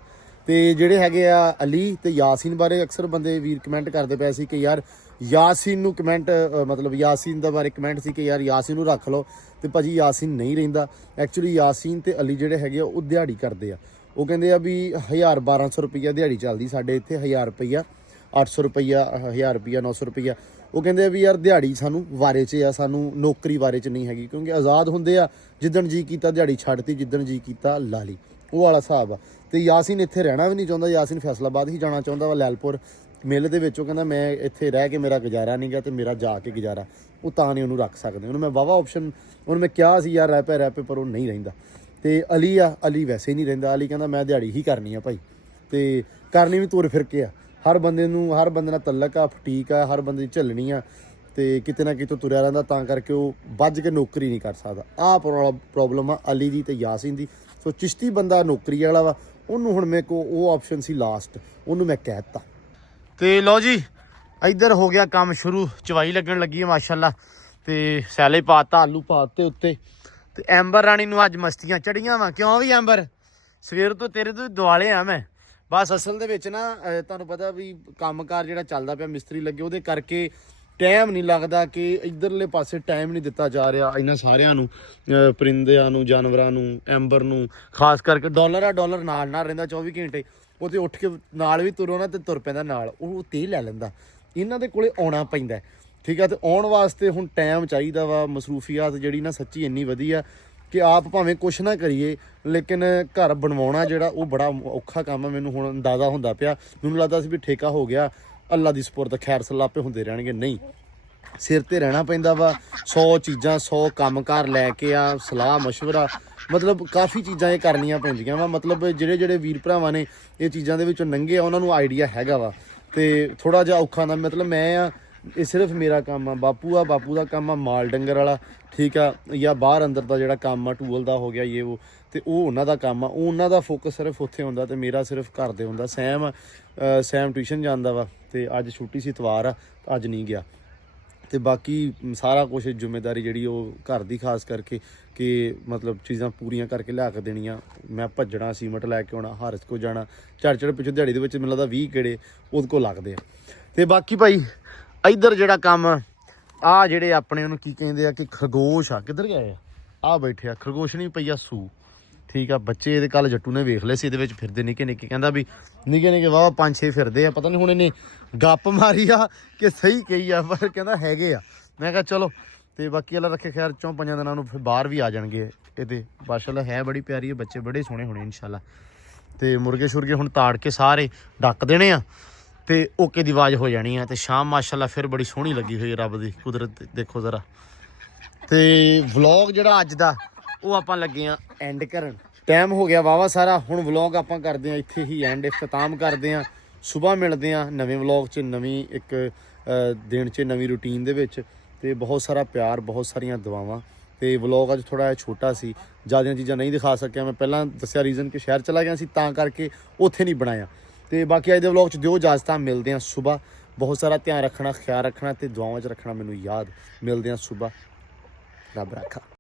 ਤੇ ਜਿਹੜੇ ਹੈਗੇ ਆ ਅਲੀ ਤੇ ਯਾਸੀਨ ਬਾਰੇ ਅਕਸਰ ਬੰਦੇ ਵੀਰ ਕਮੈਂਟ ਕਰਦੇ ਪਏ ਸੀ ਕਿ ਯਾਰ ਯਾਸੀਨ ਨੂੰ ਕਮੈਂਟ ਮਤਲਬ ਯਾਸੀਨ ਦਾ ਬਾਰੇ ਕਮੈਂਟ ਸੀ ਕਿ ਯਾਰ ਯਾਸੀਨ ਨੂੰ ਰੱਖ ਲਓ, ਤੇ ਭਾਜੀ ਯਾਸੀਨ ਨਹੀਂ ਰਹਿੰਦਾ। ਐਕਚੁਅਲੀ ਯਾਸੀਨ ਤੇ ਅਲੀ ਜਿਹੜੇ ਹੈਗੇ ਆ ਉਹ ਦਿਹਾੜੀ ਕਰਦੇ ਆ। ਉਹ ਕਹਿੰਦੇ ਆ ਵੀ 1000-1200 ਰੁਪਈਆ ਦਿਹਾੜੀ ਚੱਲਦੀ ਸਾਡੇ ਇੱਥੇ, 1000 ਰੁਪਈਆ 800 ਰੁਪਈਆ 1000 ਰੁਪਈਆ 900 ਰੁਪਈਆ। ਉਹ ਕਹਿੰਦੇ ਆ ਵੀ ਯਾਰ ਦਿਹਾੜੀ ਸਾਨੂੰ ਵਾਰੇ 'ਚ ਆ, ਸਾਨੂੰ ਨੌਕਰੀ ਵਾਰੇ 'ਚ ਨਹੀਂ ਹੈਗੀ, ਕਿਉਂਕਿ ਆਜ਼ਾਦ ਹੁੰਦੇ ਆ, ਜਿੱਦਣ ਜੀ ਕੀਤਾ ਦਿਹਾੜੀ ਛੱਡਤੀ, ਜਿੱਦਣ ਜੀ ਕੀਤਾ ਲਾ ਲਈ, ਉਹ ਵਾਲਾ ਹਿਸਾਬ ਆ। ਤੇ ਯਾਸੀਨ ਇੱਥੇ ਰਹਿਣਾ ਵੀ ਨਹੀਂ ਚਾਹੁੰਦਾ, ਯਾਸੀਨ ਫੈਸਲਾਬਾਦ ਹੀ ਜਾਣਾ ਚਾਹੁੰਦਾ ਵਾ ਲੈਲਪੁਰ ਮਿਲ ਦੇ ਵਿੱਚ। ਉਹ ਕਹਿੰਦਾ ਮੈਂ ਇੱਥੇ ਰਹਿ ਕੇ ਮੇਰਾ ਗੁਜ਼ਾਰਾ ਨਹੀਂ ਗਾ ਤੇ ਮੇਰਾ ਜਾ ਕੇ ਗੁਜ਼ਾਰਾ, ਉਹ ਤਾਂ ਨਹੀਂ ਉਹਨੂੰ ਰੱਖ ਸਕਦੇ। ਉਹਨੂੰ ਮੈਂ ਵਾਹਵਾ ਆਪਸ਼ਨ ਉਹਨੂੰ ਮੈਂ ਕਿਹਾ ਸੀ ਯਾਰ ਰਹਿ ਪਏ ਪਰ ਉਹ ਨਹੀਂ ਰਹਿੰਦਾ। ਤੇ ਅਲੀ ਆ, ਅਲੀ ਵੈਸੇ ਹੀ ਨਹੀਂ ਰਹਿੰਦਾ। ਅਲੀ ਕਹਿੰਦਾ ਮੈਂ ਦਿਹਾੜੀ ਹੀ ਕਰਨੀ ਆ ਭਾਈ, ਤੇ ਕਰਨੀ ਵੀ ਤੁਰ ਫਿਰ ਕੇ ਆ। ਹਰ ਬੰਦੇ ਨਾਲ ਤਲਕ ਆ, ਫਟੀਕ ਆ, ਹਰ ਬੰਦੇ ਦੀ ਝੱਲਣੀ ਆ ਤੇ ਕਿਤੇ ਨਾ ਕਿਤੇ ਤੁਰਿਆ ਰਹਿੰਦਾ, ਤਾਂ ਕਰਕੇ ਉਹ ਵੱਜ ਕੇ ਨੌਕਰੀ ਨਹੀਂ ਕਰ ਸਕਦਾ। ਆਹ ਪ੍ਰੋਬਲਮ ਆ ਅਲੀ ਦੀ ਤੇ ਯਾਸੀਨ ਦੀ। ਸੋ ਚਿਸ਼ਤੀ ਬੰਦਾ ਨੌਕਰੀ ਵਾਲਾ ਵਾ, ਉਹਨੂੰ ਹੁਣ ਮੇਰੇ ਕੋਲ ਉਹ ਆਪਸ਼ਨ ਸੀ ਲਾਸਟ, ਉਹਨੂੰ ਮੈਂ ਕਹਿ ਦਿੱਤਾ। ਤੇ ਲਓ ਜੀ ਇੱਧਰ ਹੋ ਗਿਆ ਕੰਮ ਸ਼ੁਰੂ, ਚਵਾਈ ਲੱਗਣ ਲੱਗੀ ਹੈ ਮਾਸ਼ਾਅੱਲਾ। ਤੇ ਸੈਲੇ ਪਾਤਾ, ਆਲੂ ਪਾਤੇ ਉੱਤੇ। ਤੇ ਐਂਬਰ ਰਾਣੀ ਨੂੰ ਅੱਜ ਮਸਤੀਆਂ ਚੜੀਆਂ ਵਾ। ਕਿਉਂ ਵੀ ਐਂਬਰ ਸਵੇਰ ਤੋਂ ਤੇਰੇ ਤੋਂ ਦੁਆਲੇ ਆ ਮੈਂ। ਬਸ ਅਸਲ ਦੇ ਵਿੱਚ ਨਾ ਤੁਹਾਨੂੰ ਪਤਾ ਵੀ ਕੰਮਕਾਰ ਜਿਹੜਾ ਚੱਲਦਾ ਪਿਆ, ਮਿਸਤਰੀ ਲੱਗੇ, ਉਹਦੇ ਕਰਕੇ ਟਾਈਮ ਨਹੀਂ ਲੱਗਦਾ ਕਿ ਇਧਰਲੇ ਪਾਸੇ ਟਾਈਮ ਨਹੀਂ ਦਿੱਤਾ ਜਾ ਰਿਹਾ ਇਹਨਾਂ ਸਾਰਿਆਂ ਨੂੰ, ਪਰਿੰਦਿਆਂ ਨੂੰ, ਜਾਨਵਰਾਂ ਨੂੰ, ਐਂਬਰ ਨੂੰ, ਖਾਸ ਕਰਕੇ ਡਾਲਰ ਨਾਲ ਰਹਿੰਦਾ 24 ਘੰਟੇ। ਉਹ ਤੇ ਉੱਠ ਕੇ ਨਾਲ ਵੀ ਤੁਰੋ ਨਾ ਤੇ ਤੁਰ ਪੈਂਦਾ ਨਾਲ, ਉਹ ਤੇਲ ਲੈ ਲੈਂਦਾ। ਇਹਨਾਂ ਦੇ ਕੋਲੇ ਆਉਣਾ ਪੈਂਦਾ, ਠੀਕ ਆ। ਤੇ ਆਉਣ ਵਾਸਤੇ ਹੁਣ ਟਾਈਮ ਚਾਹੀਦਾ ਵਾ। ਮਸਰੂਫੀਆਤ ਜਿਹੜੀ ਨਾ ਸੱਚੀ ਇੰਨੀ ਵਧੀਆ ਕਿ ਆਪ ਭਾਵੇਂ ਕੁਛ ਨਾ ਕਰੀਏ, ਲੇਕਿਨ ਘਰ ਬਣਵਾਉਣਾ ਜਿਹੜਾ ਉਹ ਬੜਾ ਔਖਾ ਕੰਮ ਆ। ਮੈਨੂੰ ਹੁਣ ਅੰਦਾਜ਼ਾ ਹੁੰਦਾ ਪਿਆ, ਮੈਨੂੰ ਲੱਗਦਾ ਸੀ ਵੀ ਠੇਕਾ ਹੋ ਗਿਆ, ਅੱਲਾ ਦੀ ਸਪੁਰਦ, ਖੈਰ ਸਲਾਪੇ ਹੁੰਦੇ ਰਹਿਣਗੇ। ਨਹੀਂ, ਸਿਰ ਤੇ ਰਹਿਣਾ ਪੈਂਦਾ ਵਾ। 100 ਚੀਜ਼ਾਂ 100 ਕੰਮਕਾਰ ਲੈ ਕੇ ਆ, ਸਲਾਹ ਮਸ਼ਵਰਾ, ਮਤਲਬ ਕਾਫੀ ਚੀਜ਼ਾਂ ਇਹ ਕਰਨੀਆਂ ਪੈਂਦੀਆਂ ਵਾ। ਮਤਲਬ ਜਿਹੜੇ ਵੀਰ ਭਰਾਵਾਂ ਨੇ ਇਹ ਚੀਜ਼ਾਂ ਦੇ ਵਿੱਚੋਂ ਲੰਘੇ ਆ ਉਹਨਾਂ ਨੂੰ ਆਈਡੀਆ ਹੈਗਾ ਵਾ। ਤੇ ਥੋੜਾ ਜਿਹਾ ਔਖਾ ਨਾ, ਮਤਲਬ ਮੈਂ ਆ, ਇਹ ਸਿਰਫ ਮੇਰਾ ਕੰਮ ਆ। ਬਾਪੂ ਦਾ ਕੰਮ ਆ ਮਾਲ ਡੰਗਰ ਵਾਲਾ, ਠੀਕ ਆ, ਜਾਂ ਬਾਹਰ ਅੰਦਰ ਦਾ ਜਿਹੜਾ ਕੰਮ ਆ ਟੂਲ ਦਾ ਹੋ ਗਿਆ ਇਹ ਉਹ, ਤੇ ਉਹ ਉਹਨਾਂ ਦਾ ਕੰਮ ਆ। ਉਹ ਉਹਨਾਂ ਦਾ ਫੋਕਸ ਸਿਰਫ ਉੱਥੇ ਹੁੰਦਾ ਤੇ ਮੇਰਾ ਸਿਰਫ ਘਰ ਦੇ ਹੁੰਦਾ। ਸੈਮ ਟਿਊਸ਼ਨ ਜਾਂਦਾ ਵਾ ਤੇ ਅੱਜ ਛੁੱਟੀ ਸੀ, ਇਤਵਾਰ ਆ, ਅੱਜ ਨਹੀਂ ਗਿਆ। ਤੇ ਬਾਕੀ ਸਾਰਾ ਕੁਝ ਜ਼ਿੰਮੇਵਾਰੀ ਜਿਹੜੀ ਉਹ ਘਰ ਦੀ, ਖਾਸ ਕਰਕੇ ਕਿ ਮਤਲਬ ਚੀਜ਼ਾਂ ਪੂਰੀਆਂ ਕਰਕੇ ਲਿਆ ਕੇ ਦੇਣੀਆਂ। ਮੈਂ ਭੱਜਣਾ, ਸੀਮਟ ਲੈ ਕੇ ਆਉਣਾ, ਹਾਰਸ ਕੋ ਜਾਣਾ, ਚੜ ਪਿੱਛੋਂ ਦਿਹਾੜੀ ਦੇ ਵਿੱਚ ਮੈਨੂੰ ਲੱਗਦਾ 20 ਗੇੜੇ ਉਹਦੇ ਕੋਲ ਲੱਗਦੇ ਆ। ਤੇ ਬਾਕੀ ਭਾਈ ਇੱਧਰ ਜਿਹੜਾ ਕੰਮ ਆ, ਜਿਹੜੇ ਆਪਣੇ ਉਹਨੂੰ ਕੀ ਕਹਿੰਦੇ ਆ ਕਿ ਖਰਗੋਸ਼ ਆ, ਕਿੱਧਰ ਗਏ ਆ ਬੈਠੇ ਆ ਖਰਗੋਸ਼, ਨਹੀਂ ਪਈ ਆ ਸੂ, ਠੀਕ ਆ। ਬੱਚੇ ਇਹਦੇ ਕੱਲ ਜੱਟੂ ਨੇ ਵੇਖ ਲਏ ਸੀ ਇਹਦੇ ਵਿੱਚ ਫਿਰਦੇ ਨਿੱਕੇ ਨਿੱਕੇ, ਕਹਿੰਦਾ ਵੀ ਨਿੱਕੇ ਵਾਹ 5-6 ਫਿਰਦੇ ਆ। ਪਤਾ ਨਹੀਂ ਹੁਣ ਇਹਨੇ ਗੱਪ ਮਾਰੀ ਆ ਕਿ ਸਹੀ ਕਹੀ ਆ, ਪਰ ਕਹਿੰਦਾ ਹੈਗੇ ਆ। ਮੈਂ ਕਿਹਾ ਚਲੋ, ਤੇ ਬਾਕੀ ਅੱਲਾ ਰੱਖੇ ਖੈਰ 4-5 ਦਿਨਾਂ ਨੂੰ ਫਿਰ ਬਾਹਰ ਵੀ ਆ ਜਾਣਗੇ ਇਹਦੇ। ਮਾਸ਼ਾਅੱਲਾ ਹੈ ਬੜੀ ਪਿਆਰੀ ਹੈ, ਬੱਚੇ ਬੜੇ ਸੋਹਣੇ ਹੋਣੇ ਇਨਸ਼ਾਅੱਲਾ। ਤੇ ਮੁਰਗੇ ਸ਼ੁਰਗੇ ਹੁਣ ਤਾੜ ਕੇ ਸਾਰੇ ਡੱਕ ਦੇਣੇ ਆ ਤੇ ਓਕੇ ਦੀ ਆਵਾਜ਼ ਹੋ ਜਾਣੀ ਆ। ਤੇ ਸ਼ਾਮ ਮਾਸ਼ਾਅੱਲਾ ਫਿਰ ਬੜੀ ਸੋਹਣੀ ਲੱਗੀ ਹੋਈ ਰੱਬ ਦੀ ਕੁਦਰਤ, ਦੇਖੋ ਜ਼ਰਾ। ਤੇ ਵਲੌਗ ਜਿਹੜਾ ਅੱਜ ਦਾ ਉਹ ਆਪਾਂ ਲੱਗੇ ਆ ਐਂਡ ਕਰਨ। ਟਾਈਮ ਹੋ ਗਿਆ ਵਾਵਾ ਸਾਰਾ, ਹੁਣ ਵਲੌਗ ਆਪਾਂ ਕਰਦੇ ਆ ਇੱਥੇ ਹੀ ਐਂਡ, ਇਖਤਤਾਮ ਕਰਦੇ ਆ। ਸੁਬਾਹ ਮਿਲਦੇ ਆ ਨਵੇਂ ਵਲੌਗ 'ਚ, ਨਵੀਂ ਇੱਕ ਦਿਨ 'ਚ, ਨਵੀਂ ਰੂਟੀਨ ਦੇ ਵਿੱਚ। ਤੇ ਬਹੁਤ ਸਾਰਾ ਪਿਆਰ, ਬਹੁਤ ਸਾਰੀਆਂ ਦੁਆਵਾਂ। ਤੇ ਵਲੌਗ ਅੱਜ ਥੋੜਾ ਜਿਹਾ ਛੋਟਾ ਸੀ, ਜ਼ਿਆਦੀਆਂ ਚੀਜ਼ਾਂ ਨਹੀਂ ਦਿਖਾ ਸਕਿਆ। ਮੈਂ ਪਹਿਲਾਂ ਦੱਸਿਆ ਰੀਜ਼ਨ ਕਿ ਸ਼ਹਿਰ ਚਲਾ ਗਿਆ ਸੀ, ਤਾਂ ਕਰਕੇ ਉੱਥੇ ਨਹੀਂ ਬਣਾਇਆ। ਤੇ ਬਾਕੀ ਅੱਜ ਦੇ ਵਲੌਗ 'ਚ ਦਿਓ ਇਜਾਜ਼ਤਾਂ, ਮਿਲਦੇ ਆ ਸੁਬਾਹ। ਬਹੁਤ ਸਾਰਾ ਧਿਆਨ ਰੱਖਣਾ, ਖਿਆਲ ਰੱਖਣਾ ਤੇ ਦੁਆਵਾਂ 'ਚ ਰੱਖਣਾ ਮੈਨੂੰ ਯਾਦ। ਮਿਲਦੇ ਆ ਸੁਬਾਹ, ਰੱਬ ਰਾਖਾ।